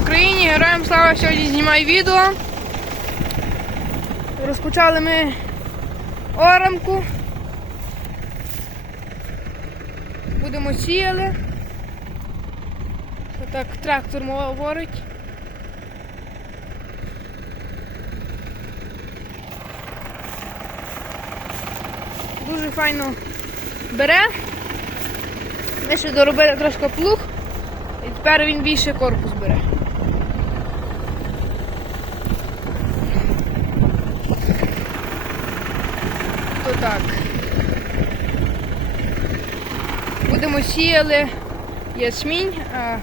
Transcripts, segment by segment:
Україні! Героям слава сьогодні знімаю відео. Розпочали ми оранку. Будемо сіяли. Так трактор говорить. Дуже файно бере. Ми ще доробили трошки плуг. І тепер він більше корпус бере. То так. Будемо сіяли ясмінь, а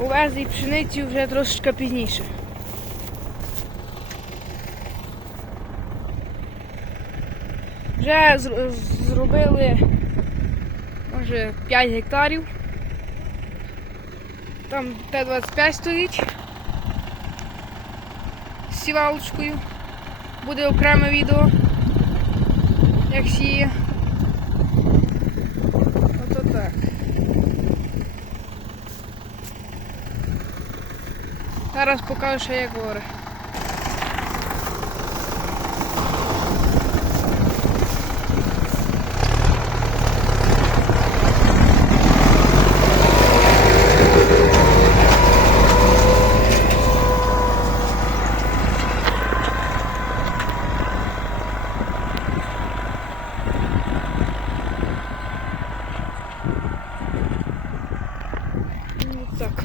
увезли пшеницю вже трошечки пізніше. Вже зробили може 5 гектарів. Там Т-25 стоїть з сівалочкою. Буде окреме відео, як сіє. Ото так. Зараз покажу, що як говорить. Ну, Так.